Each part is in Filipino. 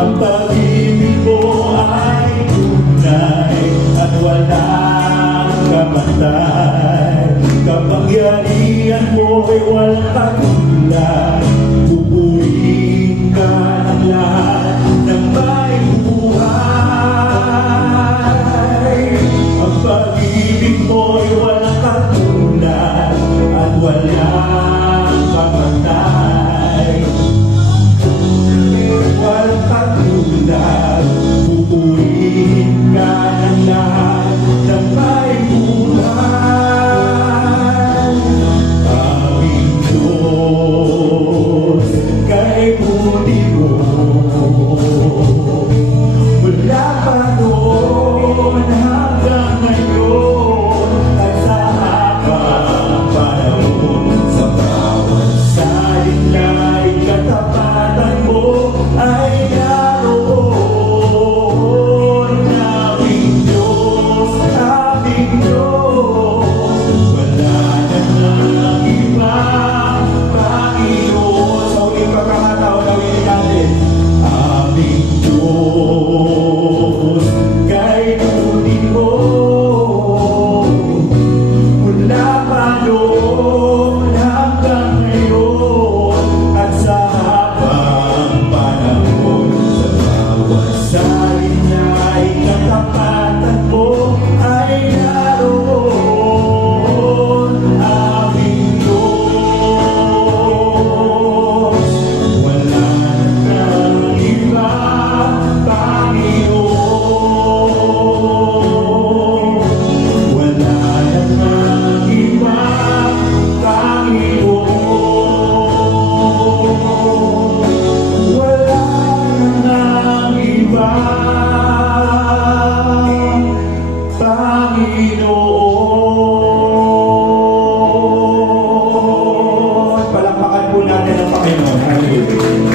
Ang pag-ibig mo ay tunay at walang kamatay. Kapangyarihan mo'y walang katulad. Pupurihin ka ng lahat ng may buhay. Ang pag-ibig mo'y walang katulad at walang kamatay. Walang katulad, pupurihin ka ng lahat ng may buhay. Aming Diyos, kay puti mo, mula pa noon hanggang ngayon, at sa habang panahon, sa bawat salina'y katapatan mo ay naroon. Aming Diyos, aming Diyos, wala na ng ibang Panginoon. Sa uling pagkakataon, gawin natin. Aming Diyos, kay punin mo, mula pa noon hanggang ngayon, at sa habang panahon, sa bawat salina'y katapatan mo ay naroon. Aming Diyos, wala nang ibang Panginoon. Wala nang ibang Panginoon. Wala nang ibang Panginoon. Palakpakan po natin ang Panginoon. Hallelujah.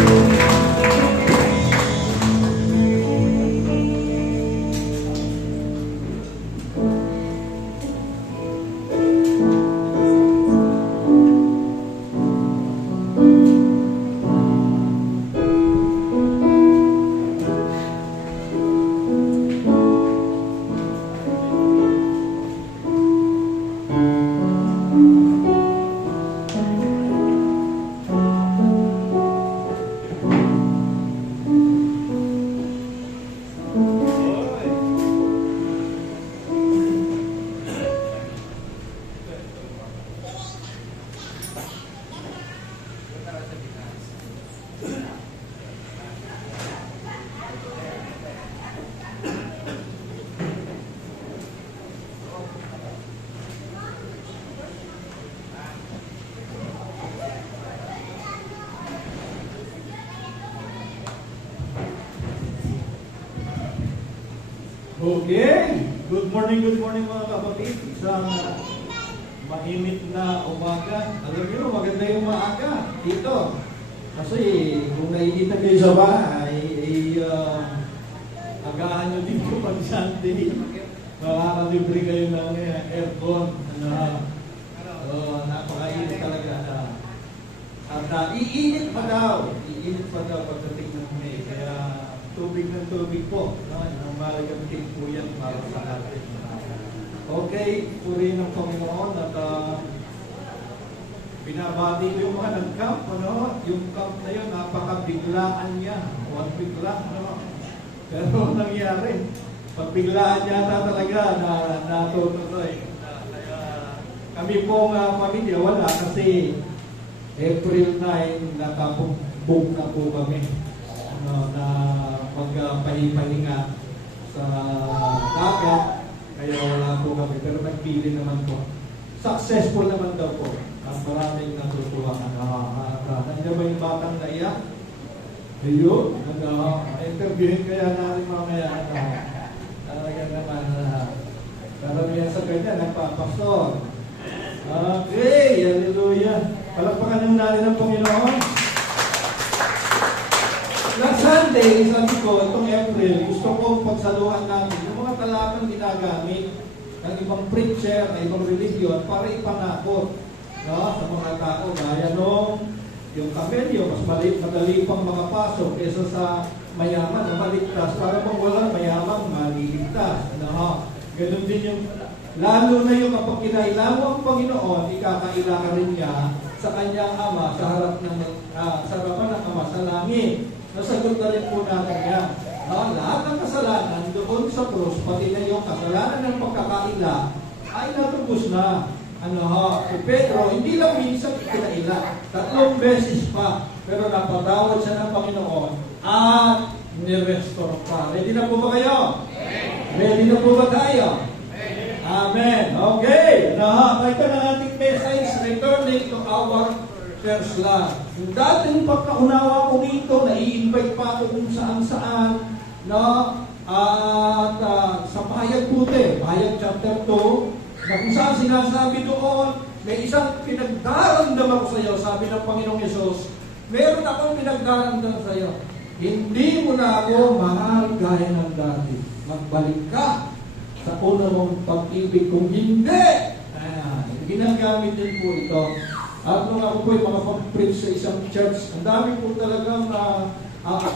Okay, good morning mga kapatid. Isang mainit na umaga. Alam niyo, maganda yung maaga dito. Kasi kung nakikita kayo sa bahay, agahan nyo dito pag Sunday. Makakalibre kayo ng aircon na napakainit talaga. At iinit pa daw pagdating ng May. Kaya tubig ng tubig po. Ang malagamting po yan para sa atin. Okay, purihin ng Panginoon at binabati ko yung mga nag-camp. Yung camp na yun, napakabiglaan niya. Huwag bigla. Pero nangyari, pagbiglaan yata talaga natutuloy. Kaya kami pong pamilya wala kasi April 9, nakabog na po kami. Na magpahinga sa dagat, kaya wala po kami. Pero nagpili naman po. Successful naman daw po. Maraming natutuwa. Nandiyan ba yung batang naiyak? Ayun, interviewin kaya natin mamaya. Talaga naman. Karamihan sa kanya, nagpapastor. Okay, hallelujah. Palakpakan yung natin ng Panginoon. Last Sunday, sabi ko, itong April, gusto ko pagsaluhan natin yung mga talakang ginagamit ng ibang preacher, ng ibang religion para ipanakot sa mga tao. Gaya nung Yung kamelyo, mas madali pang makapasok kaysa sa mayaman na maligtas. Para pang walang mayamang maliligtas. Ganun din yung, lalo na yung kapag kinailangan ang Panginoon, ikakaila ka rin niya sa kanyang Ama, sa harapan ng Ama sa langit. Nasagot na rin po natin yan. Lahat ng kasalanan doon sa krus, pati na yung kasalanan ng pagkakaila, ay natubos na. Si Pedro, hindi lang minsan ikinaila, 3 beses pa, pero napatawad siya ng Panginoon at nirestore pa. Ready na po ba kayo? Ready na po ba tayo? Amen. Okay. Tayo na ating message, returning to our first love. Yung dating pagkaunawa ko dito, nai-invite pa ako kung saan-saan, at sa Pahayag Puti, Pahayag chapter 2, na kung saan sinasabi doon, may isang pinagdaramdam ako sa iyo, sabi ng Panginoong Yesus, meron akong pinagdaramdam sa iyo. Hindi mo na ako mahal gaya ng dati. Magbalik ka sa una mong pag-ibig. Kung hindi, ginagamit din po ito. At nung ako po ay makapag-preach sa isang church, ang dami po talagang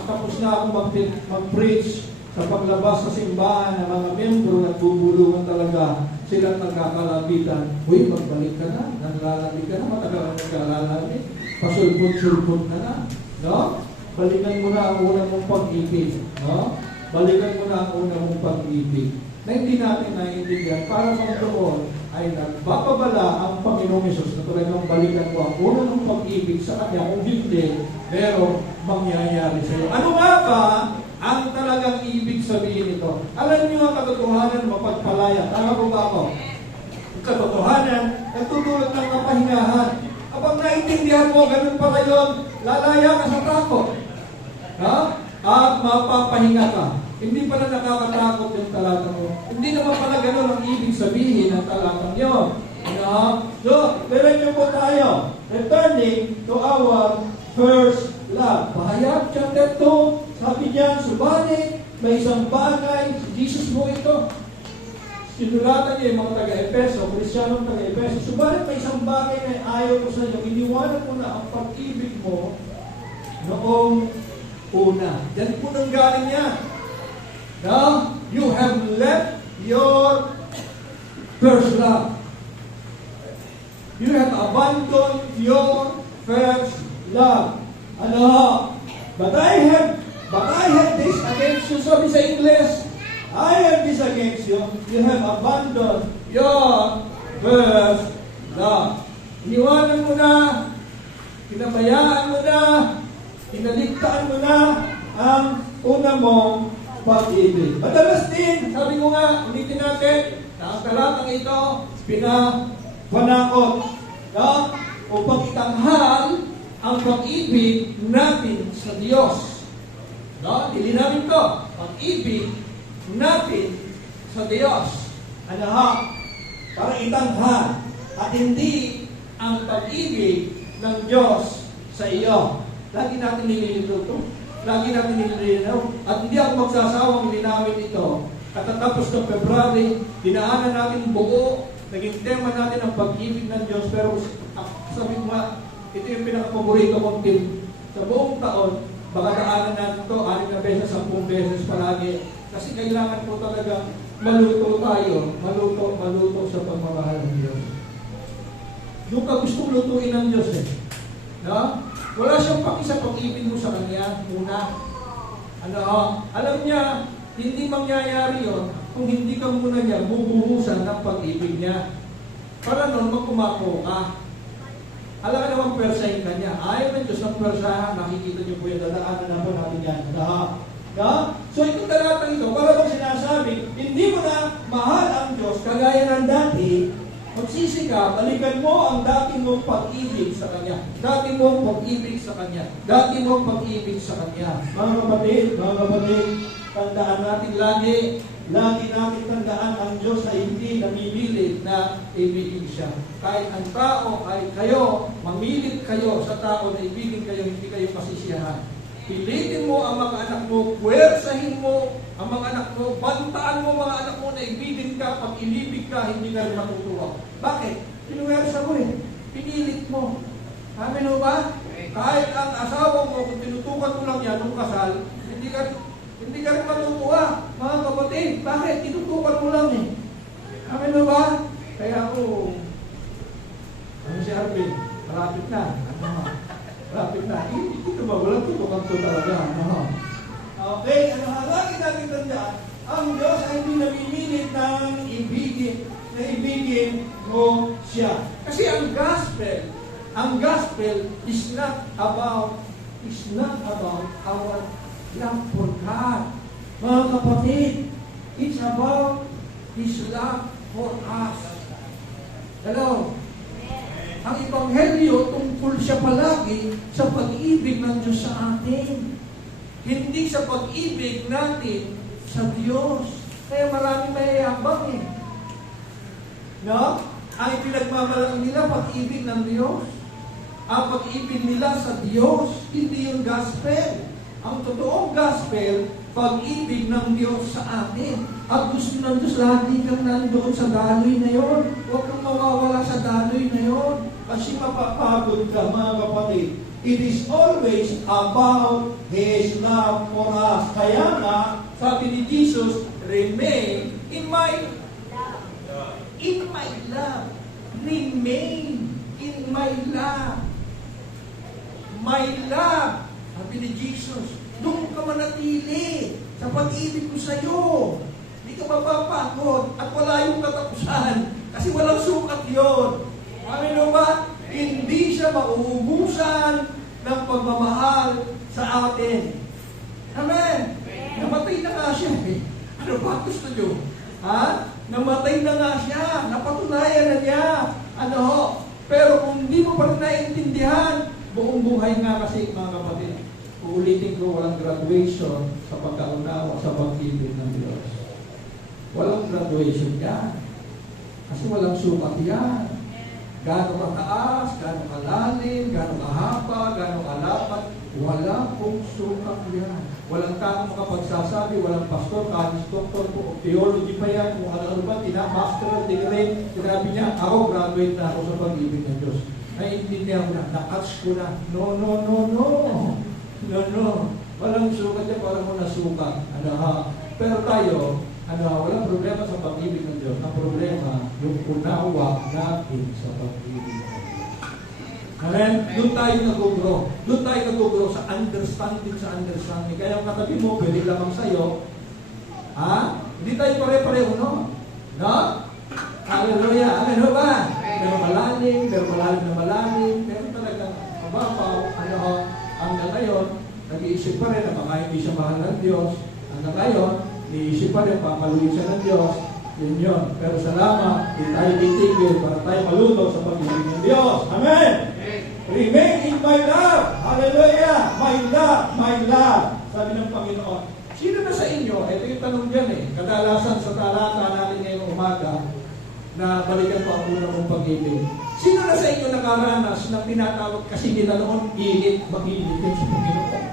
tapos na ako mag-preach sa paglabas sa simbahan ng mga membro, nagbubulungan talaga sila nagkakalabitan. Uy, magbalik ka na, nanlalapit ka na, matagal na nagkalalapit, pasulpot-sulpot ka na. No? Balikan mo na ang unang mong pag-ibig. No? Balikan mo na ang unang mong pag-ibig. Na hindi natin naiintindihan, para sa doon ay nagpapabala ang Panginoong Hesus na talagang balikan mo ang unang mong pag-ibig sa Kanya. Kung hindi, merong mangyayari sa iyo. Ano nga ba ang talagang ibig sabihin nito? Alam niyo ang katotohanan mapagpalaya. Tama po ba ako? Ang katotohanan, nagtutulot ng kapahingahan. Kapag naintindihan mo, ganun pala yun, lalaya ka sa takot. At mapapahinga ka. Hindi pala nakakatakot yung talata mo. Hindi naman pala ganun ang ibig sabihin ng talatang yun. So, meron niyo po tayo, returning to our first love. Pahayag chapter 2, sabi niya, subalit, may isang bagay, si Jesus mo ito. Sinulatan niya yung mga taga-Epeso, Kristiyanong taga-Epeso. Subalit, may isang bagay na ayaw ko sa inyo. Iniwanan mo na ang pag-ibig mo noong una. Yan po nang galing yan. Now, you have left your first love. You have abandoned your first love. But I have this against you. Sabi sa English, I have this against you. You have abandoned your first love. Iniwanan mo na, pinabayaan mo na, pinaligtaan mo na ang una mong pag-ibig. Madalas din, sabi ko nga, ulitin natin, na ang talatang ito, pinapanakot, upang itanghal ang pag-ibig natin sa Diyos. Dilinawin to, pag-ibig natin sa Diyos. Para itanghal, at hindi ang pag-ibig ng Diyos sa iyo. Lagi natin nililito ito. Lagi natin nililinaw. At hindi ako magsasawang linawin ito. Katatapos ng February, dinaanan natin buo, naging tema natin ang pag-ibig ng Diyos. Pero sabi ko nga, ito yung pinaka-paborito kong team. Sa buong taon, baka daanan natin ito, 6 na beses, 10 beses palagi. Kasi kailangan po talaga maluto tayo, maluto sa pagmamahal ng Diyos. Yung ka gustong lutuin ng Diyos wala siyang paki sa pag-ibig mo sa Kanya muna. Alam niya, hindi mangyayari yon kung hindi ka muna niya bubuhusan ng pag-ibig niya. Para noon, magkumako ka. Alam ka naman, persahin ka niya. Ayaw ng Diyos ng persahan, nakikita niyo po yung dadaanan na po natin yan. So, itong talatang ito, para bang sinasabi, hindi mo na mahal ang Diyos kagaya ng dati. Magsisi ka, balikan mo ang dati mong pag-ibig sa Kanya. Dati mong pag-ibig sa Kanya. Dati mong pag-ibig sa Kanya. Mga kapatid, tandaan natin lagi natin tandaan ang Diyos ay hindi namimilit na ibigin siya. Kahit ang tao ay kayo, mamilit kayo sa tao na ibigin kayo, hindi kayo pasisiyahan. Pilitin mo ang mga anak mo, puwersahin mo ang mga anak mo, bantaan mo mga anak mo na ibigin ka, pag inibig ka, hindi ka rin matutuwa. Bakit? Pinuwersa mo Pinilit mo. Amen o ba? Kahit ang asawa mo, kung tinutukan mo lang yan, nung kasal, hindi ka rin matutuwa, mga kapatid. Bakit? Tinutukan mo lang eh. Amin na ba? Kaya ako, si Arvin, malapit na. Malapit na. Ito ba? Walang tutukan to talaga. Okay, lagi natin tandaan, ang Diyos ay hindi namimilit ng ibigin mo siya. Kasi ang gospel is not about our love for God. Mga kapatid, it's about His love for us. Hello? Ang Ebanghelyo tungkol siya palagi sa pag-ibig ng Diyos sa atin. Hindi sa pag-ibig natin sa Diyos. Kaya maraming mayayabang eh. No? Ang pinagmamalaki nila, pag-ibig ng Diyos. Ang pag-ibig nila sa Diyos, hindi yung gospel. Ang totoong gospel, pag-ibig ng Diyos sa atin. At gusto ng Diyos, lagi kang nandoon sa daloy na yon. Huwag kang mawawala sa daloy na yon. Kasi mapapagod ka, mga kapatid. It is always about His love for us. Kaya nga, sabi ni Jesus, remain in my love. In my love. Remain in my love. My love. Sabi ni Jesus, doon ka manatili sa pag-ibig ko sa iyo. Hindi ka mapapagod at wala yung katapusan kasi walang sukat yun. Amin ba? Hindi siya mauubusan ng pagmamahal sa atin. Amen? Namatay na nga siya eh. Ano ba gusto nyo? Ha? Namatay na nga siya. Napatunayan na niya. Pero kung hindi mo pa rin naiintindihan, buong buhay nga kasi mga kapatid, uulitin ko, walang graduation sa pagkaunawa sa pag-ibig ng Diyos. Walang graduation yan. Kasi walang sukat yan. Gano'ng kataas, gano'ng kalalim, gano'ng kahaba, gano'ng kalapat, wala pong sukat yan. Walang tanong makapagsasabi, walang pastor, kahit doktor po, theology pa yan, kung ano ba, master degree, sinabi niya, ako graduate na ako sa pag-ibig ng Diyos. Naiintindihan ko na, na-catch ko na. No. Walang sukat yan, walang mo nasukat. Pero tayo, walang problema sa pag-ibig ng Diyos. Ang problema, yung unawa natin sa pag-ibig ng Diyos. Amen? Doon tayo nag-grow. Doon tayo nag-grow sa understanding. Kaya ang katabi mo, pwede lamang sa'yo. Hindi tayo pare-pareho, no? No? Hallelujah. Amen ho ba? Pero malalim na malalim. Pero talagang mababaw. Hanggang ngayon, nag-iisip pa rin na baka hindi siya mahal ng Diyos. Hanggang ngayon, niisip pa rin, papaluin siya ng Diyos. Yun. Pero salamat, hindi tayo titigil para tayo maluto sa pag-ibig ng Diyos. Amen! Remain in my love. Hallelujah! My love. Sabi ng Panginoon. Sino na sa inyo? Ito yung tanong dyan eh. Kadalasan sa talata natin ngayong umaga na balikan pa ang unang mong pag-ibig. Sino na sa inyo nakaranas ng tinatawag kasi nila noon, mainit yan sa Panginoon.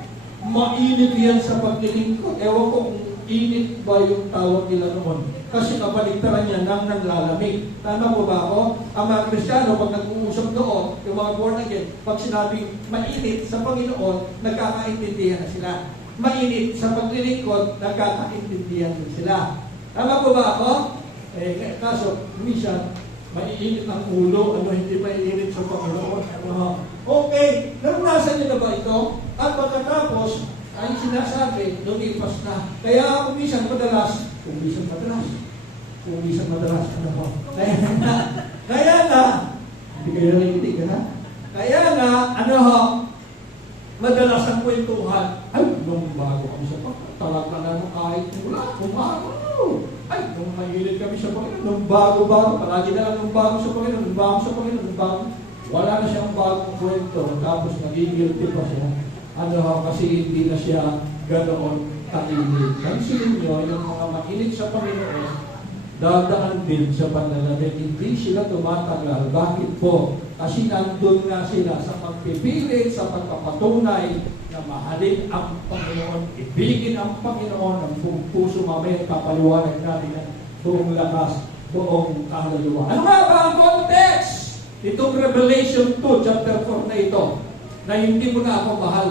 Mainit yan sa paglilingkod. Ewan ko kung init ba yung tawag nila noon. Kasi kabaligtaran niya nang nanglalamig. Tama po ba ako? Ang mga Kristiyano, pag nag-uusap doon, yung mga born again, pag sinabing mainit sa Panginoon, nagkakaintindihan na sila. Mainit sa paglilingkod, nagkakaintindihan na sila. Tama po ba ako? Kaso, minsan, maiinit ang ulo, hindi maiinit sa Panginoon. Okay, narunasan niyo na ba ito? At pagkatapos, ay sinasabi, lumipas na. Kaya ako minsan madalas, Kaya na, hindi kayo nalikitig na. Kaya na, madalas ang kwentuhan, nung bago kami sa pagkatalag na naman kahit mula, nung mahilig kami sa Panginoon, nung bago, palagi na lang nung bago sa Panginoon, wala na siyang bagong kwento, tapos nagigilty pa siya. Kasi hindi na siya ganoon kainit. Kansinin nyo, yung mga mainit sa Panginoon, dadaan din sa pananamit. Hindi sila tumatagal. Bakit po? Kasi nandun nga sila sa pagpipilit, sa pagpapatunay na mahalin ang Panginoon, ibigin ang Panginoon ng buong puso. Mamaya papaliwanag natin ang buong lakas, buong kaluluwa. Ano nga ba ang context? Itong Revelation 2, chapter 4 na ito. na hindi mo na ako mahal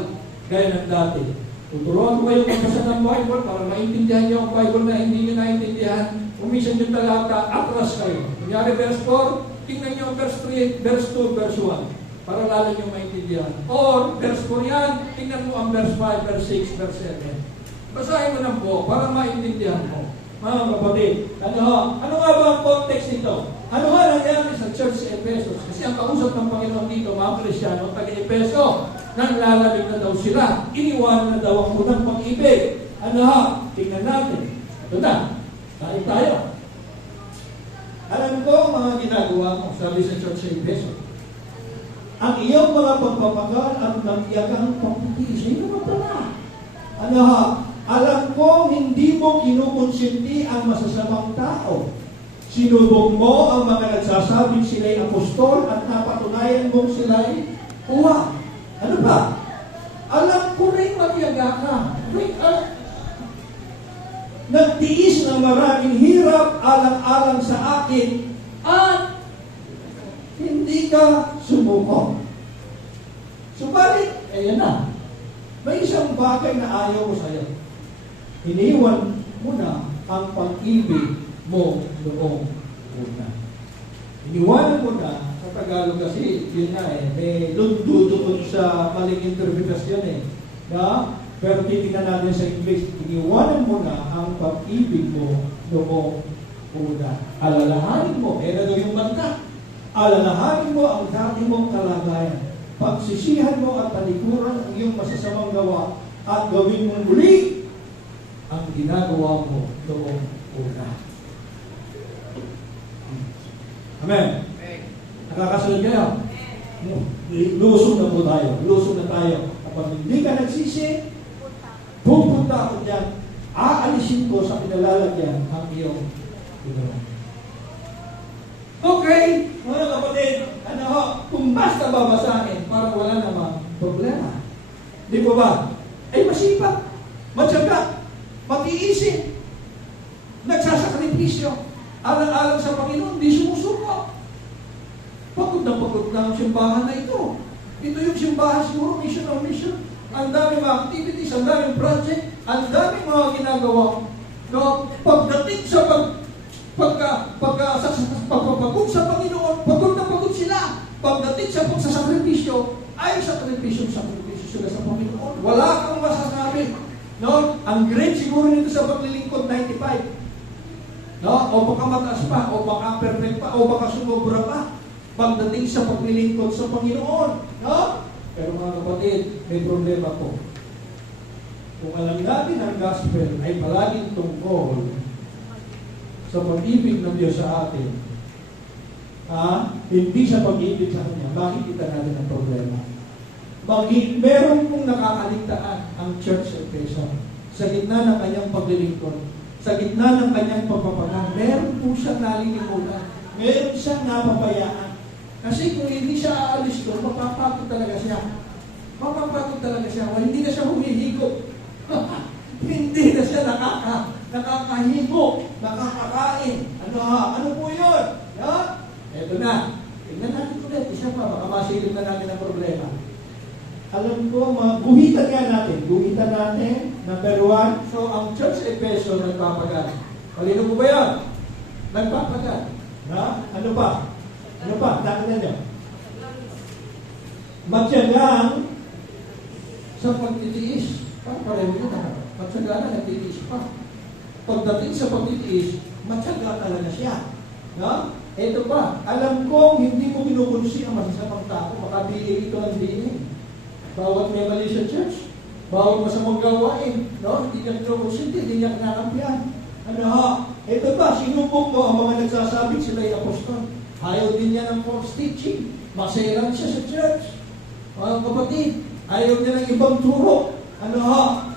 gaya ng dati. Tuturuan ko kayo magbasa ng Bible para maintindihan niyo ang Bible na hindi niyo naintindihan. Umisan yung talata, atras kayo. Kunyari verse 4, tingnan niyo ang verse 3, verse 2, verse 1 para lalo niyo maintindihan. Or, verse 4 yan, tingnan mo ang verse 5, verse 6, verse 7. Basahin mo ng buo para maintindihan mo. Mga kapatid, ano nga ba ang context nito? Ano nga nangyari sa church sa Ephesus? Kasi ang kausap ng Panginoon dito, mga Kristyano, taga-Epeso, nanlalamig na daw sila. Iniwan na daw ang unang pag-ibig. Tingnan natin. Ito na. Tayo. Alam ko mga ginagawa mo, sabi sa church sa Epheso. Ang iyong mga pagpapagal at nagyagang pagpipili sa iyo pala. Alam ko hindi mo kinukonsinti ang masasamang tao. Sinubok mo ang mga nagsasabing sila'y apostol at napatunayan mong sila'y uwa. Ano ba? Alam ko rin magyaga ka. Nagtiis ng maraming hirap alang-alang sa akin at hindi ka sumuko. Subalit, ayan na. May isang bagay na ayaw ko sa'yo. Iniwan mo na ang pag-ibig mo noong una. Iniwanan mo na, sa Tagalog kasi, yun na may lundo doon sa maling interpretasyon pero titignan natin sa English, iniwanan mo na ang pag-ibig mo noong una. Alalahanin mo, na daw yung banta, alalahanin mo ang dati mong kalagayan. Pagsisihan mo at talikuran ang iyong masasamang gawa at gawin mong muli ang ginagawa mo noong una. Amen. Nakakasunod kayo? Lusog na po tayo. Lusog na tayo. Kapag hindi ka nagsisi, pupunta ako dyan. Aalisin ko sa pinalalagyan ang iyong ginawa. Okay, mga kapatid, kung basta babasahin, parang wala namang problema. Di po ba? Ay masipag, matyaga, matiisin, nagsasakripisyo, alang-alang sa Panginoon, di sumusuko. Pagod na ang simbahan na ito. Ito yung simbahan siguro, mission on mission. Ang daming mga activities, ang daming project, ang daming mga ginagawa. Pagdating sa pagpapagod sa Panginoon, pagod na pagod sila. Pagdating sa pagsasakripisyo, ay sakripisyo sila sa Panginoon. Wala kang masasabi. Ang grade siguro nito sa paglilingkod, 95. O baka mataas pa, o baka perfect pa, o baka sumobra pa. Pagdating sa paglilingkod sa Panginoon. Pero mga kapatid, may problema po. Kung alam natin ang gospel ay palaging tungkol sa pag-ibig ng Diyos sa atin, hindi sa pag-ibig sa Kanya, makikita natin ang problema. Meron pong nakakaligtaan ang church sa Epheso sa gitna ng kanyang paglilingkod, sa gitna ng kanyang pagpapagal. Meron po siyang nalilimutan. Meron siyang napabayaan. Kasi kung hindi siya aalis doon, mapapagod talaga siya. Mapapagod talaga siya. Hindi na siya humihigo. Hindi na siya nakakahigo, nakakakain. Ano po yun? Eto na. Tingnan natin ulit. Isa pa, baka masilip na natin ang problema. Alam ko, guhitan nga natin. Guhitan natin. Number 1. So, ang church sa Epheso nagpapagal. Palino po ba yan? Nagpapagal. Ano pa? Ano pa? Takinan niyo. Matyagang sa pagtitiis. Pareho yun matyaga na nagtitiis pa. Pagdating sa pagtitiis, matyaga talaga siya. Ito pa, alam ko hindi mo kinukunsi ang masasamang tao. Baka DA ito ang DA. Bawat may mali sa church, bawat masamang gawain, hindi niya kinukunsi, hindi niya kinakampihan. Ito pa, sinubok mo ang mga nagsasabing sila'y apostol. Ayaw din niya ng false teaching. Maselan siya sa church. Mga kapatid, ayaw niya ng ibang turo.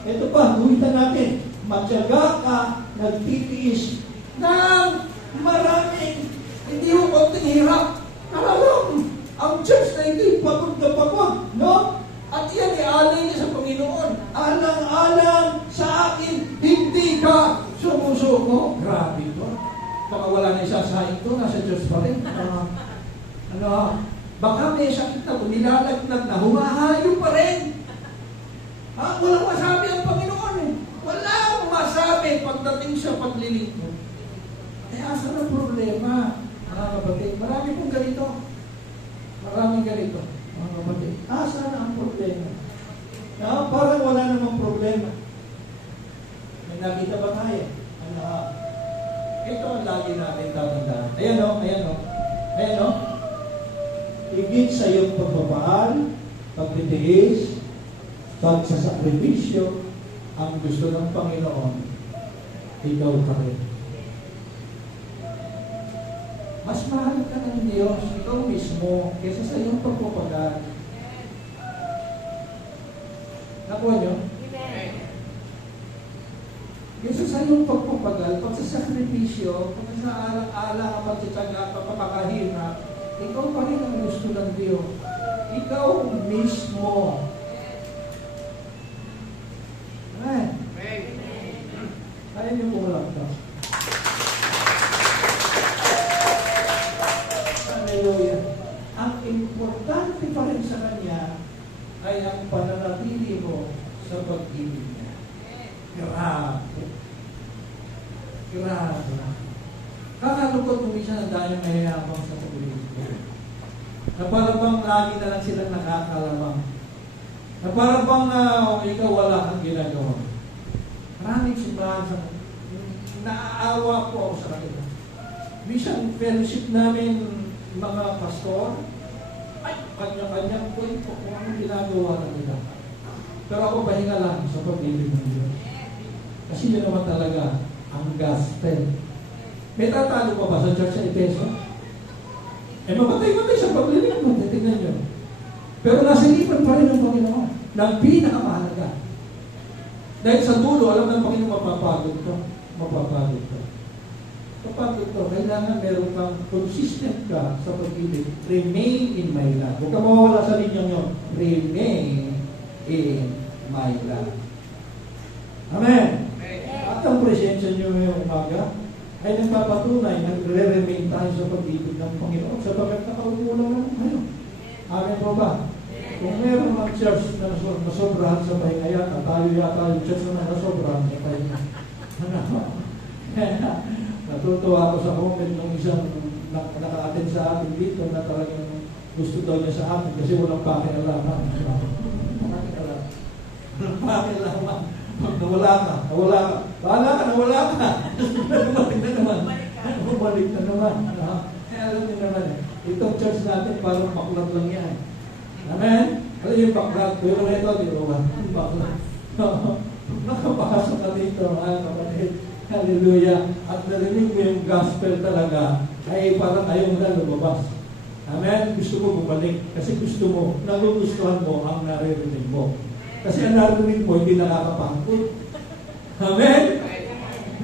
Ito pa, guhitan natin. Matyaga ka, nagtitiis ng maraming, hindi mo konting hirap. Talagang, ang church na ito, pagod na pagod, At yan, alay niya sa Panginoon. Alang-alang sa akin, hindi ka sumusuko. Grabe ito. Baka wala na isasahin ito, nasa Diyos pa rin. Baka may sakit na kung nilalagnat na, humahayo pa rin. Walang masabi ang Panginoon eh. Walang masabi pagdating sa paglilingkod. Eh, asan ang problema, mga kapatid? Marami pong ganito. Maraming ganito, mga kapatid. Asan ang problema? Parang wala namang problema. May nakita ba tayo? Ito ang lagi natin tatandaan. Ayan o, ayan o. Ayan o. Higit sa iyong pagpapahal, pagtitiis, pagsasakripisyo, ang gusto ng Panginoon, ikaw pa rin. Mas mahal ka ng Diyos, ikaw mismo, kaysa sa iyong pagpapagal. Nakuha niyo? Kaysa sa iyong pagpapagal, pagsasakripisyo, pagsasalang-alang, pagtsatsaga, pagpapakahirap, ikaw pa rin ang gusto ng Diyos. Ikaw mismo. Amen. Kaya niyo pumalak ka. Hallelujah. Ang importante pa rin sa Kanya ay ang pananatili mo sa pag-ibig niya. Grabe. Grabe. Kakalukot kung minsan ang dahil mayayabang sa pag-ibig. Na parang bang lagi na lang silang nakakalamang. Na parang bang ikaw wala kang ginagawa. Maraming simbahan sa naaawa po ako sa kanila. Minsan fellowship namin mga pastor, ay, kanya-kanyang kwento kung anong ginagawa na nila. Pero ako pahinga lang sa pag-ibig ng Diyos. Kasi yun naman talaga ang gospel. May tatalo pa ba sa church sa Efeso? Mamatay-matay sa paglilingkod. Tingnan nyo. Pero nasa lipan pa rin ng Panginoon. Ng pinakamahalaga. Dahil sa dulo, alam ng Panginoon mapapagod ka. Mapapagod ka. Kapagod ka, kailangan meron kang consistent ka sa pag-ibig. Remain in my love. Huwag ka mawawala sa linyang yun. Remain in my love. Amen. At ang presensya nyo ngayong umaga ay nagpapatunay, nagre-remain tayo sa pag-ibig ng Panginoon sa pagkakaupo lang naman kayo. Amen po ba? Kung meron mga church na nasobrahan sa pahinga yata, tayo yata yung church na nasobrahan sa pahinga. Natutuwa ako sa comment ng isang naka-attend sa atin dito na talagang gusto daw niya sa atin kasi walang pakialaman. Walang pakialaman. Pag nawala ka. Bahala ka, nawala ka. Bumalik na naman. Bumalik na naman. Alam niyo naman, itong church natin parang baklat lang yan. Amen? Alam yung baklat, pero ito, di ba? Baklat. Nakapasok ka dito, mga kapatid. Hallelujah. At narinig mo yung gospel talaga, ay parang ayaw mo na lumabas. Amen? Gusto mo bumalik. Kasi gusto mo, nagugustuhan mo ang naririnig mo. Kasi ang narinig mo, hindi nakakapangkot. Amen?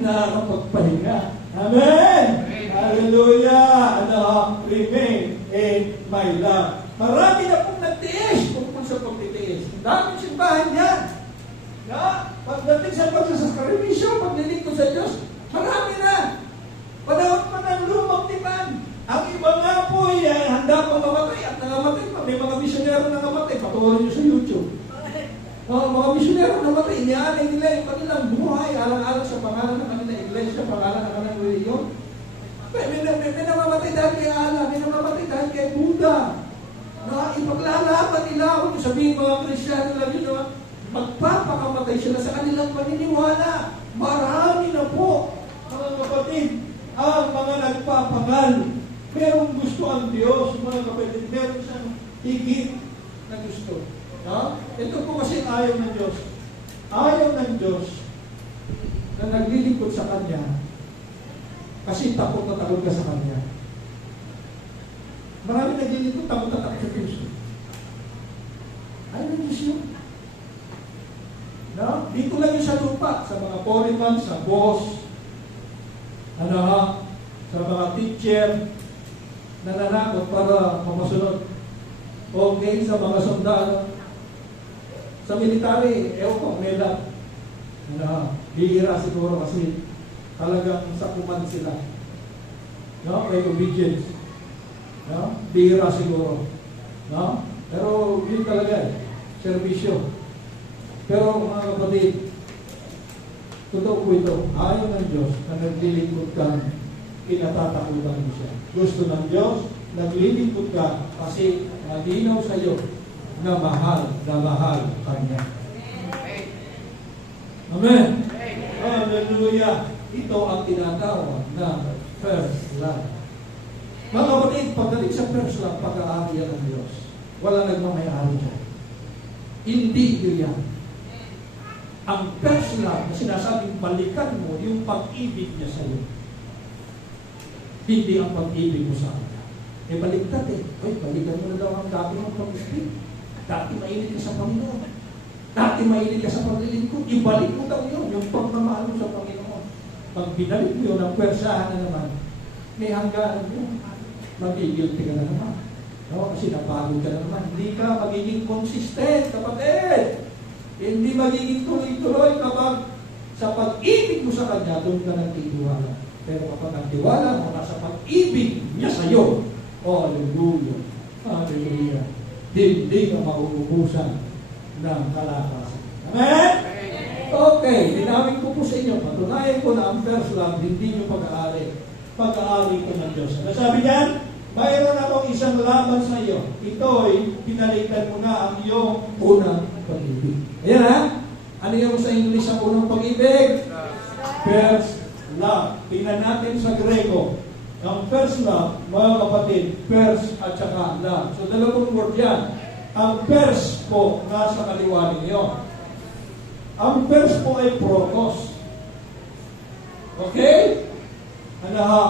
Nakakapagpahinga. Amen! Hallelujah! Remain in my love. Marami na pong nagtiis tungkol sa pagtitiis. Daming simbahan yan. Pagdating sa pagsasakripisyo, paglilingkod sa Diyos, marami na. Panahon pa ng lumang tipan. Ang iba nga po ay handa pang mamatay at nangamatay pa. May mga misyonero na namatay. Patuloy nyo sa YouTube. Mga misyonero namatay. Iniaalay nila yung kanilang buhay. Alang-alang sa pangalan ng kanilang iglesia, pangalan ng kanilang reliyon. May namamatay dahil kay Allah. May namamatay dahil kay Buddha. Ipaglalaban nila ako. Sabihin mga Kristyano lang yun, magpapakamatay sila sa kanilang paniniwala. Marami na po, mga kapatid, ang mga nagpapagal. Merong gusto ang Diyos, mga kapatid. Meron siyang higit na gusto. Ito po kasi ayaw ng Diyos. Ayaw ng Diyos na naglilingkod sa Kanya kasi takot na takot ka sa Kanya. Marami naglilingkod, takot na takot sa Diyos. Ayaw ng Diyos yun. Dito lang yung sa lupa, sa mga foreman, sa boss, sa mga teacher, nananakot para mamasunod. Okay, sa mga sundalo. Sa military, ewan ko, may lang. Bihira siguro kasi talagang sa command sila. May obedience. Bihira siguro. No? Pero yun talaga serbisyo. Pero mga kapatid, totoo po ito, ayaw ng Diyos na naglilingkod ka, kinatatakutan mo siya. Gusto ng Diyos, naglilingkod ka kasi malinaw sa iyo na mahal Kanya. Amen. Hallelujah. Ito ang tinatawag na first love. Mga kapatid, pagdating sa first love, pag-aari ng Diyos. Wala nagmamayari dyan. Hindi yan. Ang first love na sinasabing balikan mo yung pag-ibig niya sa iyo. Hindi ang pag-ibig mo sa kanya. Eh baliktad eh. Ay, balikan mo na daw ang dati mong pag-ibig. Dati mainit ka sa Panginoon. Dati mainit ka sa paglilingkod. Ibalik mo daw yun, yung pagmamahal mo sa Panginoon. Pag binalik mo yun, ang pwersahan na naman, may hangganan yun. Mag-guilty ka na naman. No? Kasi napagod ka na naman. Hindi ka magiging consistent, kapatid. Hindi magiging tuloy-tuloy kapag sa pag-ibig mo sa Kanya, doon ka nagtitiwala. Pero kapag ang tiwala mo nasa pag-ibig niya sa iyo, oh, hallelujah, hallelujah, hindi ka mauubusan ng kalakasan. Amen? Okay, linawin ko po sa inyo, patunayan ko na ang first love, hindi nyo pag-aari. Pag-aari ko ng Diyos. Ano sabi niyan? Mayroon akong isang laban sa iyo. Ito'y pinalitan mo na ang iyong unang pag-ibig. Ayan ha? Ano yung sa English ang unang pag-ibig? First love. Tingnan natin sa Grego. Ang first love, mga kapatid, first at saka love. So dalawang word yan. Ang first po, nasa kaliwa ninyo. Ang first po ay prokos. Okay? Ano ha?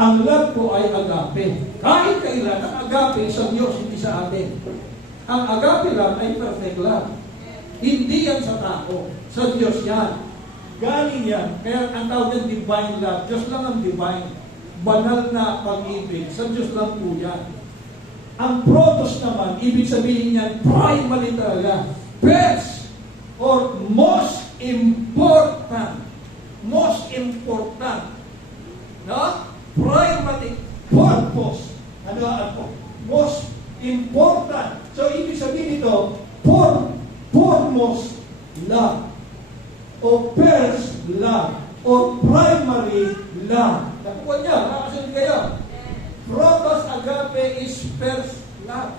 Ang love po ay agape. Kahit kailan, ang agape sa Diyos, hindi sa atin. Ang agape love ay perfect love. Hindi yan sa tao. Sa Diyos yan. Galing yan. Kaya ang tawag yan divine love. Diyos lang ang divine. Banal na pag-ibig. Sa Diyos lang po yan. Ang protos naman, ibig sabihin niyan, primary talaga. Best or most important. Most important. No? Primary purpose. Ano ang most important. So, ibig sabihin ito, foremost love. O first love. O primary love. Nakuha niya, nakakasunod kayo. Protos agape is first love.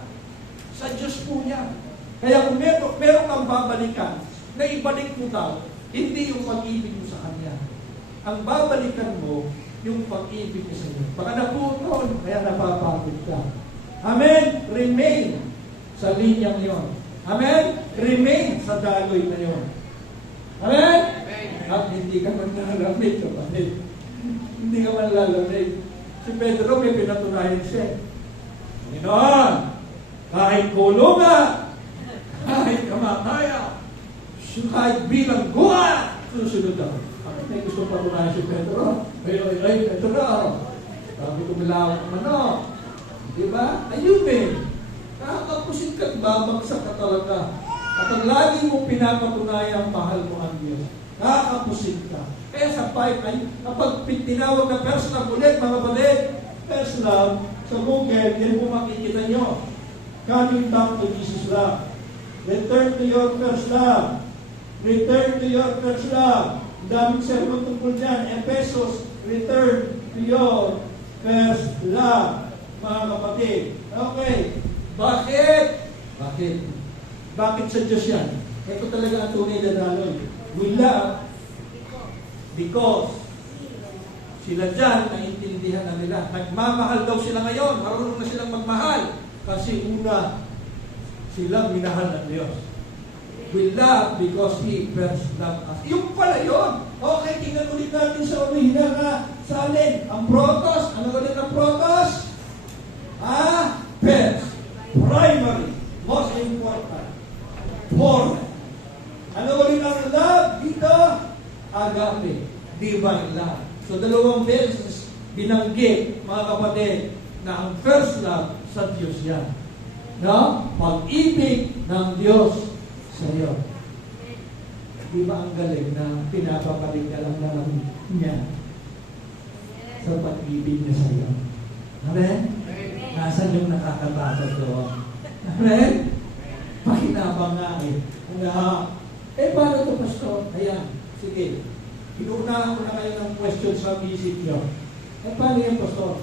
Sa Diyos po niya. Kaya kung meron kang babalikan, na ibalik mo daw, hindi yung pag-ibig mo sa Kanya. Ang babalikan mo, yung pag-ibig mo sa iyo. Baka naputol, kaya napapagod ka. Amen? Remain sa linyang yon. Amen? Remain sa daloy na yon. Amen? At hindi ka man lalamig, kapatid. Hindi ka man lalamig. Si Pedro may pinatunayan siya. Panginoon, kahit kulungan, kahit kamatayan, kahit bilangguan, susunod ako. Bakit may gusto patunayan si Pedro? Ay, Pedro, sabi ko bilawang manok. Diba? Ayun eh. Nakakapusin ka, babagsak ka talaga. Kapag lagi mo pinapatunayan ang mahal mo ang Diyos, nakakapusin ka. Kaya sa pipeline, kapag tinawag na first love ulit, mga kapatid, first love, sa Google, yan po makikita nyo. Coming back to Jesus love. Return to your first love. Return to your first love. Daming sermon tungkol dyan. Ephesus, return to your first love. Mga kapatid. Okay. Bakit? Bakit? Bakit sa Diyos yan? Ito talaga ang tunay na daloy. We love because sila dyan, naiintindihan na nila. Nagmamahal daw sila ngayon. Marunong na silang magmahal. Kasi una, silang minahal ng Diyos. We love because He first loved us. Yung pala yun. Okay, tingnan ulit natin sa original na salin. Ang protos. Ano ulit ang protos? First. Primary. Most important. Fourth. Ano ulit ang love? Dito, agape. Divine love. So, dalawang beses binanggit, mga kapatid, na ang first love sa Diyos yan. No? Pag-ibig ng Diyos sa iyo. Di ba ang galing na pinapabalik ka lang namin niya sa pag-ibig niya sa iyo? Amen? Nasaan yung nakakatakot doon? Amen? Pakinabang nga eh. Paano ito, Pastor? Ayan, sige. Inuunahan ko na kayo ng question sa isip nyo. Paano yan, Pastor?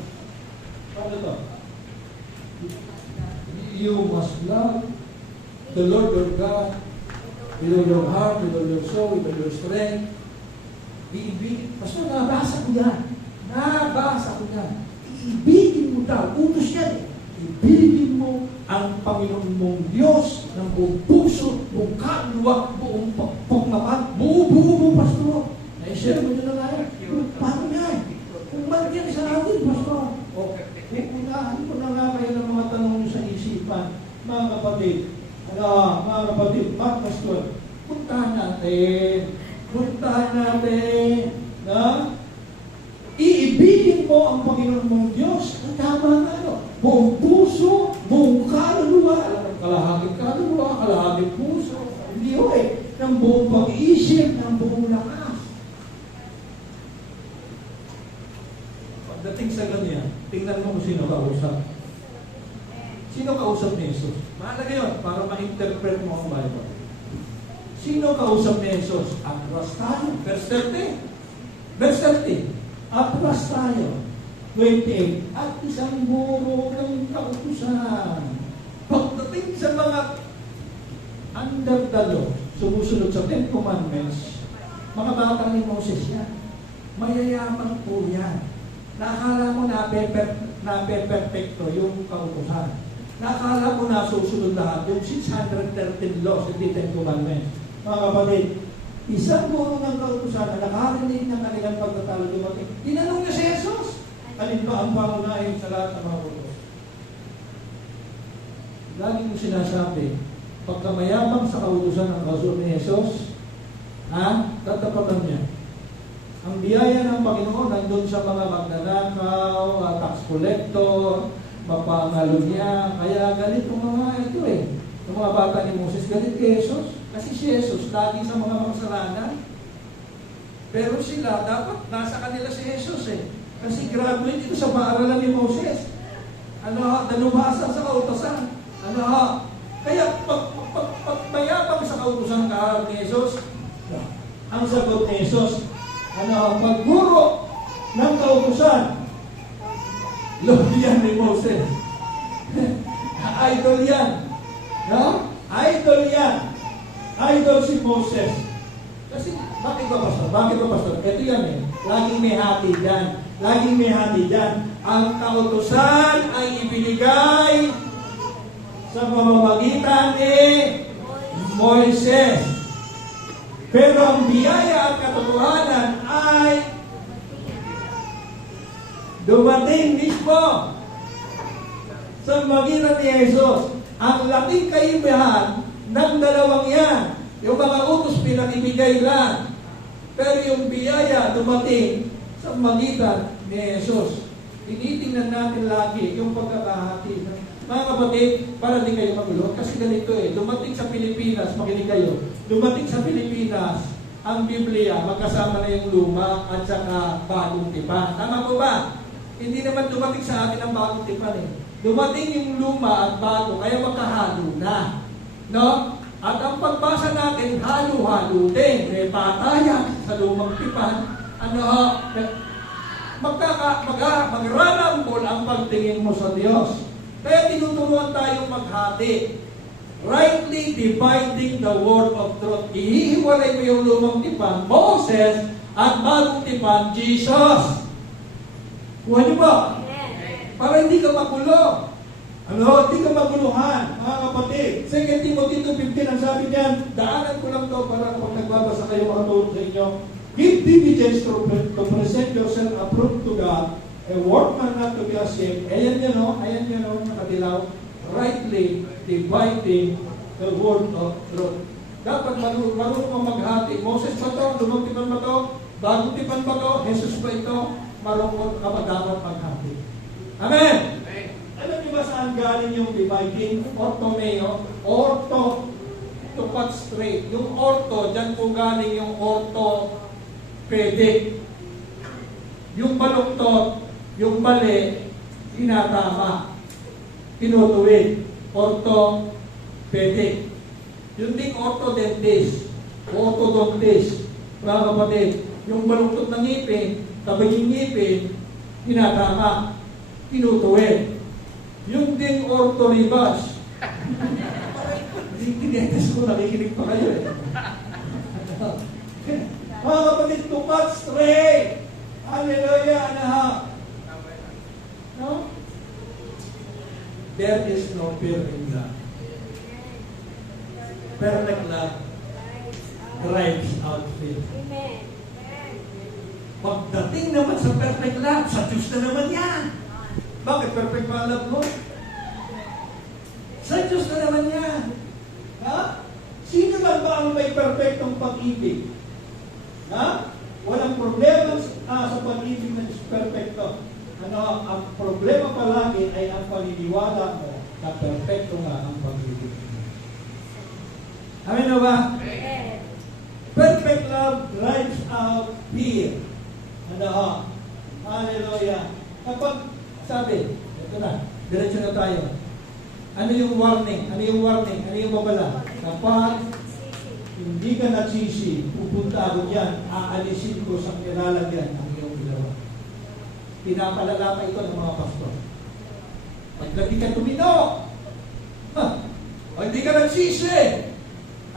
Paano ito? You must love the Lord your God with all your heart, with all your soul, with all your strength. Iibigin. Pastor, nabasa ko yan. Iibigin mo daw. Utos yan eh. Ibigin mo ang Panginoon mong Diyos ng buong puso, buong kaluluwa, buong pagmamahal. Buo-buo mo, Pastor. Na-share mo nyo na nga yan. Paano yan? Kung bakit yan sa atin, Pastor? Unahan ko na nga kayo ng mga tanong nyo sa isipan. Mga kapatid, mga Pastor, puntahan natin, na iibigin mo ang Panginoon mong Diyos. Ang tama na, buong puso, buong kaluluwa, kalahating kaluluwa, kalahating puso. Hindi ho eh, ng buong pag-iisip, ng buong lakas. Pagdating sa ganyan, tingnan mo kung sino kausap. Sino kausap ni Jesus? Mahalaga yun, para ma-interpret mo ang Bible. Sino kausap ni Jesus? Atras tayo. Verse 30. Atras tayo. 28. At isang guro ng kautusan. Pagdating sa mga under the law, sumusunod sa 10 Commandments, mga bata ni Moses yan. Mayayamang po yan. Nakala mo na-perfecto yung kautusan. Nakala mo na susunod lahat yung 613 laws, hindi 10 Commandments. Mga kapatid, isang guro ng kautusan na nakarinig ng kanilang pagtatalo dumating, tinanong niya si Jesus, alin ba ang pangunahin sa lahat ng mga utos? Lagi mo sinasabi, pagkamayabang sa kautusan ng kausap ni Jesus, tatapatan niya. Ang biyaya ng Panginoon nandun sa mga magnanakaw, tax collector, mapangalo niya. Kaya galit yung mga ito eh. Yung mga bata ni Moses, galit kay Jesus. Kasi si Jesus, lagi sa mga makasalanan. Pero sila, dapat nasa kanila si Jesus eh. Kasi graduate ito sa paaralan ni Moses. Nanubasa sa kautosan. Kaya pag mayabang sa kautosan ka ni Jesus, ang sagot ni Jesus, pagguro ng kautosan, Lord yan ni Moses. Idol yan. No? Idol yan. Idol si Moses. Kasi, bakit ba, Pastor? Ito yan eh. Laging may hati dyan. Ang kautusan ay ibinigay sa pamamagitan ni Moises. Pero ang biyaya at katotohanan ay dumating mismo sa magitan ni Jesus. Ang laking kaibahan ng dalawang yan. Yung mga utos pinakibigay lang. Pero yung biyaya dumating sa magitan ni Jesus. Tinitingnan natin lagi yung pagkakahati. Mga kapatid, para di kayo magulo, kasi ganito eh, dumating sa Pilipinas, makinig kayo, dumating sa Pilipinas, ang Biblia, magkasama na yung luma at saka bagong tipan. Tama po ba? Hindi naman dumating sa atin ang bagong tipan eh. Dumating yung luma at bago, kaya magkahalo na. No? At ang pagbasa natin, halo-halo din. May patayan sa lumang tipan. Magrarambol ang pagtingin mo sa Diyos. Kaya tinuturuan tayong maghati. Rightly dividing the word of truth. Ihiwalay mo yung lumang tipan, Moses, at bagong tipan, Jesus. Kuha niyo ba? Para hindi ka magulo. Hindi ka maguluhan, mga kapatid. 2 Timothy 2:15 ang sabi niyan, daanan ko lang to para kapag nagbabasa kayo makatulong sa inyo. Give diligence to present yourself approved to God, a workman not to be ashamed. Ayan yan o, nakadilaw. Rightly dividing the word of truth. Dapat marunong kang maghati. Moses ba to? Lumang tipan ba to? Bagong tipan ba to? Jesus ba ito? Marunong ka ba dapat maghati? Amen! Alam niyo ba saan galing yung dividing? Orthomeo. Ortho, to cut straight. Yung ortho, dyan po galing yung orthopedic. Yung baluktot, yung mali, tinatama. Tinutuwid. orthopedic. Yung ding orthodontist, orthodontist, mga kapatid, yung baluktot ng ngipin, tabing ngipin, tinatama, tinutuwid. Yung ding orthoribas, Tinitis ko, nakikinig pa kayo eh. Mga kapatid, tupat straight. Hallelujah, anak. No? There is no fear in God. Perfect love drives out fear. Pagdating naman sa perfect love, sa Diyos na naman yan. Bakit perfect ba love mo? Sa Diyos na naman yan. Ha? Sino man ba ang may perfectong pag-ibig? Ha? Walang problema sa pag-ibig na perfecto. Ano, ang problema palagi ay ang paniniwala mo na perfecto nga ang pag-ibig. Amen na ba? Amen. Perfect love drives out fear. Ano? Hallelujah. Kapag sabi, ito na, diretso na tayo. Ano yung warning? Ano yung warning? Ano yung babala? Kapag hindi ka nagsisi, pupunta ako dyan, aalisin ko sa nilalagyan ang iyong ilaw. Pinapalala pa ito ng mga pastor. Pag hindi ka tumino, o hindi ka nagsisi,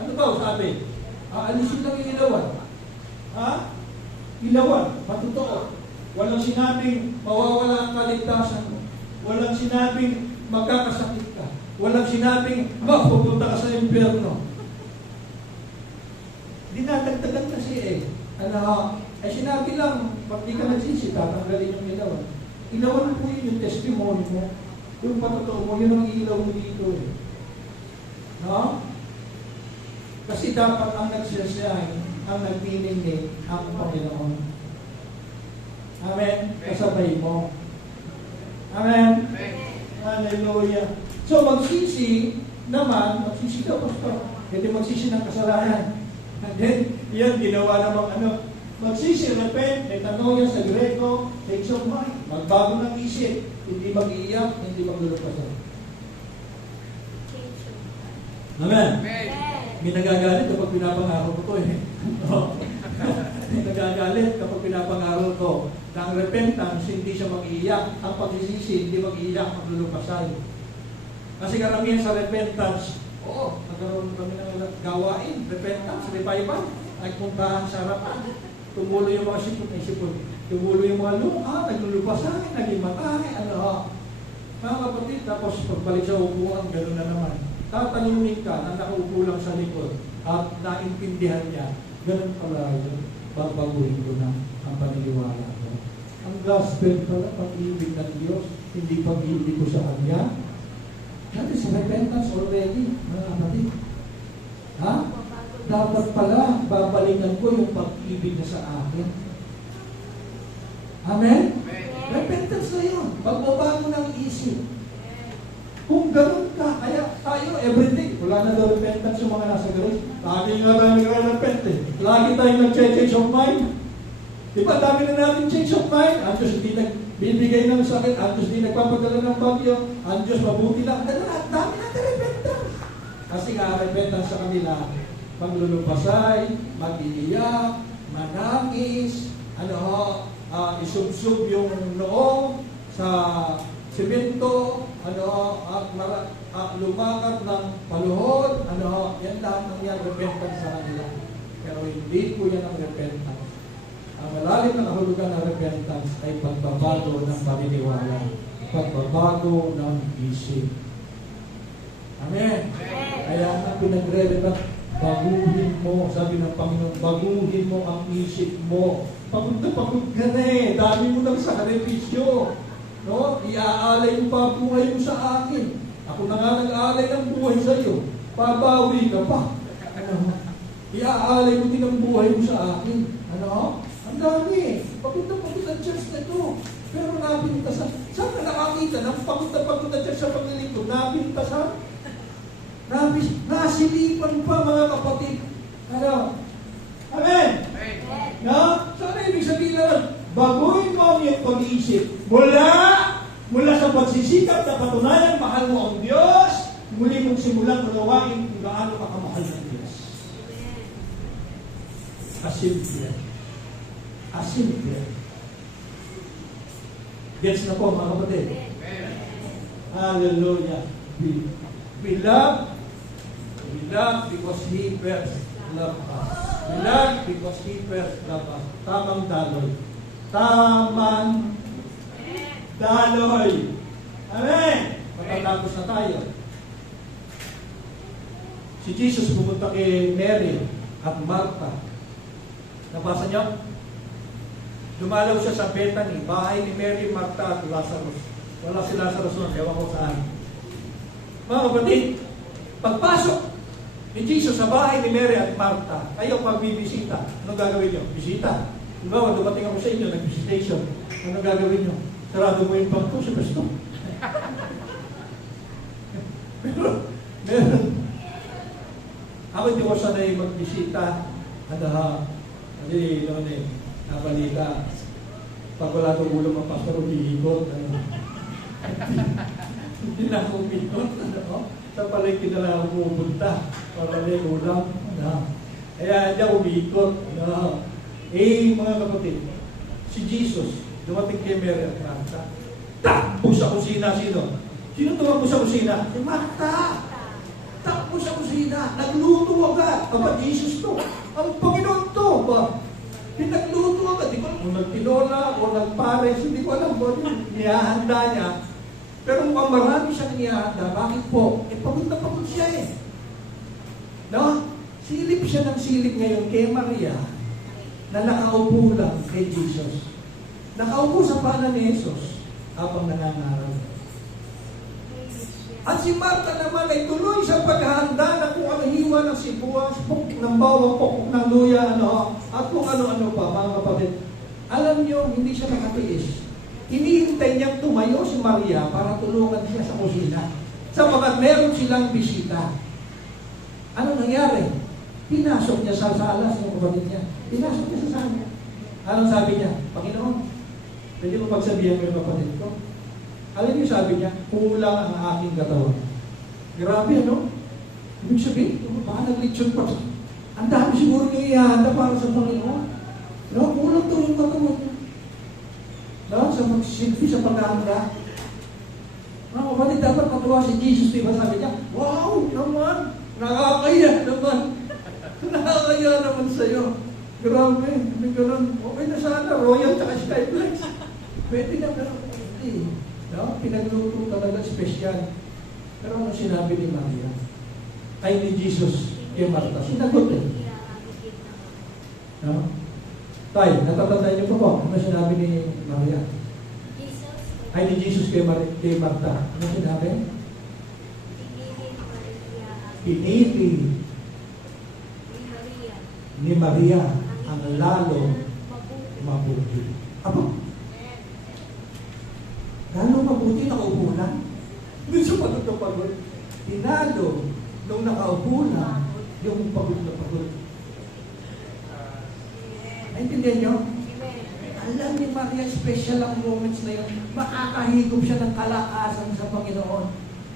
ano ba sabi? Aalisin lang yung ilawan. Ha? Ilawan, patutoo. Walang sinabing mawawala ang kaligtasan mo. Walang sinabing magkakasakit ka. Walang sinabing pupunta ka sa impyerno. Dinadagdagan kasi eh. Ano, sinabi lang, pag di ka nagsisi, tatanggalin yung ilawan. Ilawan po yun yung testimony mo. Yung patotoo mo, yun ang ilaw mo dito eh. No? Kasi dapat ang nagsasyahin, ang nagpininig, ang Panginoon. Amen? Kasabay mo. Amen? Hallelujah. So magsisi naman, magsisi ka, pastor. Hindi magsisi ng kasalanan. And then, yan, ginawa namang magsisi, repent, metanoia sa Grego, change of mind, magbago ng isip, hindi mag-iiyak, hindi maglulupasan. Amen? May nagagalit kapag pinapangaraw ko to eh. May nagagalit kapag pinapangaraw ko na ang repentance, hindi siya mag-iiyak. Ang pagsisisi, hindi mag-iiyak, maglulupasan. Kasi karamihan sa repentance, nagkaroon kami ng gawain, repentance, revival, nagpuntahan sa harapan. Tumulo yung mga sipon. Tumulo yung mga luha, naglulupasan, naging matay, Mga kapatid, tapos pagbalik sa upuan, gano'n na naman. Tatanungin ka na nakaupo lang sa likod at naintindihan niya, gano'n pala yun, babaguhin ko na ang paniniwala ko. Ang gospel pala, pag-ibig ng Diyos, hindi pag-ibig ko sa Kanya. That is repentance already, mga kapatid. Ha? Dapat pala, babalikan ko yung pag-ibig na sa akin. Amen? Repentance na yun. Magbabago ng isip. Kung ganun ka, kaya tayo, everything, wala na daw repentance yung mga nasa garage. Lagi nga tayo nag-repent eh. Lagi tayo nag-change of mind. Di ba, dami na natin change of mind. Ang Diyos hindi nagbibigay ng sakit. Ang Diyos hindi nagpapadala ng bagyo. Ang Diyos mabuti lang. Dami natin repentance. Kasi nga, repentance sa kanila, maglulupasay, mag-iiyak, manangis, isubsub yung noo sa simento, lumakad ng paluhod, yan lahat ng yan, repentance sa kanila. Pero hindi po yan ang repentance. Ang malalim na kahulugan ng repentance ay pagbabago ng paniniwala, pagbabago ng isip. Amen? Kaya nga pinagre-repent, baguhin mo, sabi ng Panginoon, baguhin mo ang isip mo. Pagod na pagod ka na eh, dami mo ng sakripisyo. No? Iaalay mo pa buhay mo sa akin. Ako na nga nag-aalay ng buhay sa iyo. Pabawi ka pa. Iaalay mo din ang buhay mo sa akin. Ang dami eh. Pagod na pagod ang church na ito. Pero napintasan. Saan ka nakakita ng pagod na church sa paglilingkod? Napintasan? Nasilipan pa mga kapatid. Amen? No? So ano ibig sabihin naman? Baguhin mo ang iyong pag-iisip. Mula sa pagsisikap na patunayan, mahal mo ang Diyos, magsimulang unawain kung gaano ka kamahal ng Diyos. Asimple. Asimple. Gets na po mga kapatid. Hallelujah. We love because He first loved us. We love because He first loved us. Tamang daloy. Tamang daloy. Amen! Matatapos na tayo. Si Jesus pumunta kay Mary at Martha. Nabasa niyo? Dumalaw siya sa Bethany, bahay ni Mary, Martha at Lazarus. Wala si Lazarus nun, ewan ko saan. Mga kapatid, pagpasok ni Jesus sa bahay ni Mary at Martha, kayo pagbibisita, anong gagawin niyo? Bisita. Diba, dumating ako sa inyo, nag-visitation. Anong gagawin niyo? Sarado mo yung bangko sa gusto. Meron. Ako hindi ko sanay magbisita. Kasi noon nabalita. Pag wala itong ulo ng pastor, umiikot. Hindi na ako umiikot. Sa palengke na lang ako pupunta. Para may ulam. Kaya hindi ako umiikot. Mga kapatid, si Jesus, dumating kay Mary at Martha. Takbo sa kusina. Sino? Sino tumakbo sa kusina? Si Martha. Takbo sa kusina. Nagluto agad. Aba, Jesus to. Ang Panginoon to. Pinagluto agad. Di ko alam kung nagtinola o nagpares. Hindi ko alam kung niyahanda niya. Pero mukhang marami siyang niyahanda. Bakit po? Pagod na pagod siya No? Silip siya ng silip ngayon kay Maria na nakaupo lang kay Jesus. Nakaupo sa paanan ni Jesus habang nangangaral. At si Martha naman ay tuloy sa paghahanda na kung ano hiwa ng sibuyas, ng bawang, pokok ng luya, at kung ano-ano pa, mga kapatid. Alam niyo, hindi siya nakatiis. Hinihintay niyang tumayo si Maria para tulungan siya sa kusina. Sapagkat meron silang bisita. Ano nangyari? Pinasok niya sa salas ng kapatid niya. Pinasok niya sa salas. Anong sabi niya? Panginoon, pwede mo pagsabihan ko yung kapatid ko? Alam niyo sabi niya, kulang ang aking katawan. Grabe, ano? Ibig sabihin, baka nag-lechon pa. Ang dami siguro niya ihahanda para sa Panginoon. Kulang to yung katawan niya. Sa magsisilpi, sa paghahanda. Mga kapatid, dapat matuwa si Jesus, diba? Sabi niya, wow, naman! Nakakaya naman! Nakakaya naman sa'yo. Grabe, may ganun. Okay na sana, Royal tsaka Skyflex. Pwede na, pero hindi. Pinagluto talaga special. Pero ano sinabi ni Maria? Ay ni Jesus kay Martha. Sinagot Tay, natatandaan niyo po. Ano sinabi ni Maria? Ay ni Jesus kay Martha. Ano sinabi? Pinili ni Maria ang lalo mabuti. Apa? Lalo mabuti nakaupo lang. Doon sa pagod na pagod. Tinalo nung nakaupo lang yung pagod na pagod. Naintindihan niyo? Alam ni Maria, special ang moments na yun. Makakahigop siya ng kalakasan sa Panginoon.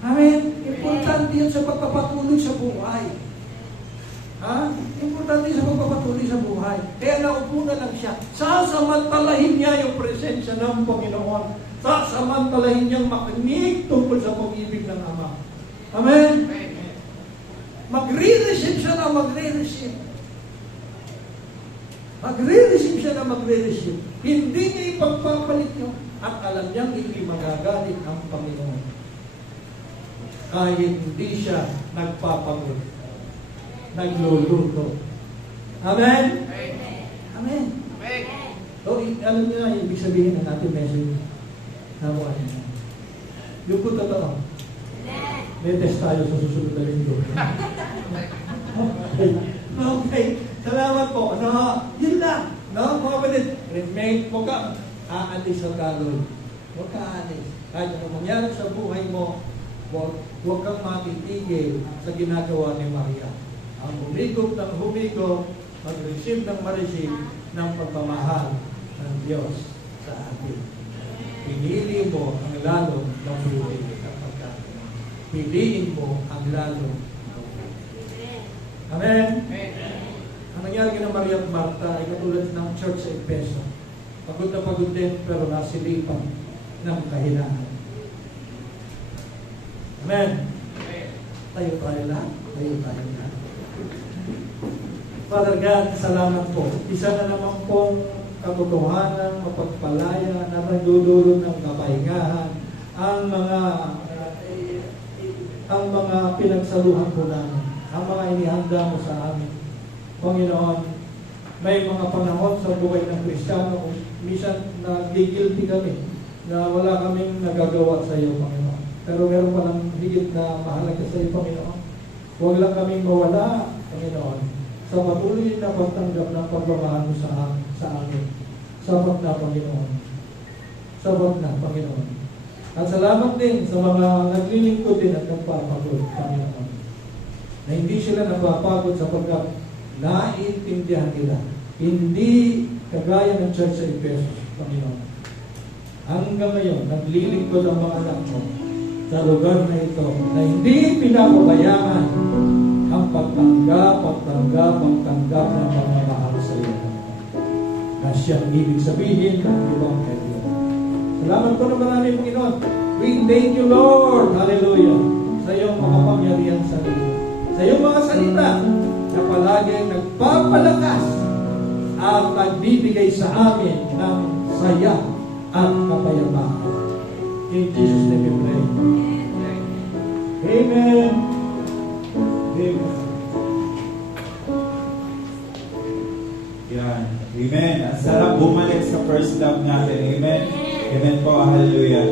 Amen? Importante yun sa pagpapatuloy sa buhay. Importante sa pagpapatuloy sa buhay. Kaya naupo na lang siya. Sasamantalahin niya yung presensya ng Panginoon. Sasamantalahin niyang makinig tungkol sa pag-ibig ng Ama. Amen? Magre-receive siya na magre-receive. Magre-receive siya na magre-receive. Hindi niya ipagpapalit niyo. At alam niyang hindi magagalit ang Panginoon. Kahit hindi siya nagpapagod. Nagluluto. Amen? Amen. So, alam niyo na, ibig sabihin ng ating message. Nakuha niya. Yung po totoo. May test tayo sa susunod na linggo. Okay. Salamat po. Yun lang. Mga kapatid, remain po ka. Aalis sa galoy. Huwag ka aalis. Kahit ano mangyari sa buhay mo, huwag kang matitigil sa ginagawa ni Maria. Ang humigop ng humigop, mag-receive ng ma-receive ng pagmamahal ng Diyos sa atin. Pinili mo ang lalo ng buhay sa pagkakita. piliin mo ang lalo. Amen? Ang nangyari kay Maria at Marta ay katulad ng church sa Efeso. Pagod na pagod din, pero nasilipan ng kahinaan. Amen? Tayo lahat. Father God, salamat po. Isa na naman pong katotohanan, mapagpalaya na nagdudulot ng kapahingahan ang mga pinagsaluhan po namin, ang mga inihanda mo sa amin. Panginoon, may mga panahon sa buhay ng Kristiyano kung minsan nagigilty kami na wala kaming nagagawa sa iyo, Panginoon. Pero meron pa lang higit na mahalaga sa iyo, Panginoon. Huwag lang kaming mawala, Panginoon, sa patuloy na pagtanggap ng pagmamahal mo sa amin. Sapat na, Panginoon. Sapat na, Panginoon. At salamat din sa mga naglilingkod din at nagpapagod, Panginoon. Na hindi sila nagpapagod sapagkat naiintindihan nila. Hindi kagaya ng church sa Efeso, Panginoon. Hanggang ngayon, naglilingkod ang mga anak mo sa lugar na ito na hindi pinapabayaan ang pagtanggap ng mga mahal sa iyo. Na siyang ibig sabihin ng ibang kaibigan. Salamat po na marami, Panginoon. We thank you, Lord. Hallelujah. Sa iyong makapangyarihan sa iyo. Sa iyong mga salita na palaging nagpapalakas at nagbibigay sa amin ng saya at kapayapaan. In Jesus' name we pray. Amen. Amen. Yan. Amen. Ang sarap bumalik sa first love natin. Amen. Amen po. Hallelujah.